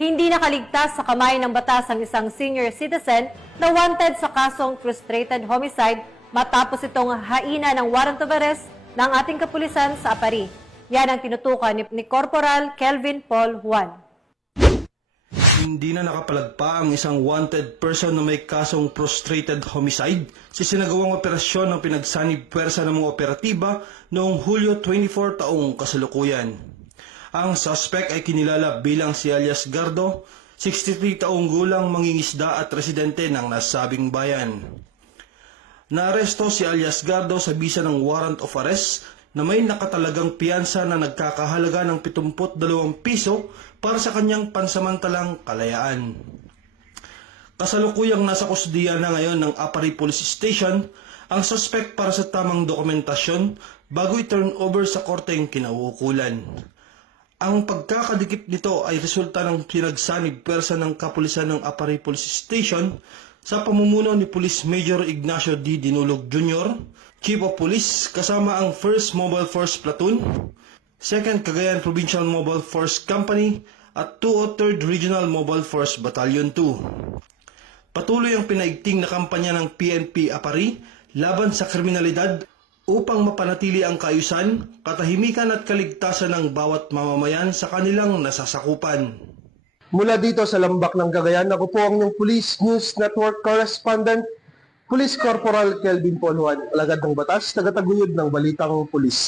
Hindi nakaligtas sa kamay ng batas ang isang senior citizen na wanted sa kasong frustrated homicide matapos itong haina ng warrant of arrest ng ating kapulisan sa Apari. Yan ang tinutukan ni Corporal Kelvin Paul Juan. Hindi na nakapalagpa ang isang wanted person na may kasong frustrated homicide sa sinagawang operasyon ng pinagsanib pwersa ng mga operatiba noong Hulyo 24 taong kasalukuyan. Ang suspect ay kinilala bilang si alias Gardo, 63 taong gulang, mangingisda at residente ng nasabing bayan. Naaresto si alias Gardo sa bisa ng warrant of arrest na may nakatalagang piyansa na nagkakahalaga ng 72 piso para sa kanyang pansamantalang kalayaan. Kasalukuyang nasa kusdiya na ngayon ng Apari Police Station ang suspect para sa tamang dokumentasyon bago i-turn over sa korteng kinauukulan. Ang pagkakadikit nito ay resulta ng pinagsanib pwersa ng kapulisan ng Apari Police Station sa pamumuno ni Police Major Ignacio D. Dinulog Jr., Chief of Police, kasama ang 1st Mobile Force Platoon, 2nd Cagayan Provincial Mobile Force Company at 203rd Regional Mobile Force Battalion 2. Patuloy ang pinaigting na kampanya ng PNP Apari laban sa kriminalidad upang mapanatili ang kaayusan, katahimikan at kaligtasan ng bawat mamamayan sa kanilang nasasakupan. Mula dito sa Lambak ng Cagayan, ako po ang inyong Police News Network Correspondent, Police Corporal Kelvin Paul Juan, alagad ng batas, tagataguyod ng Balitang Pulis.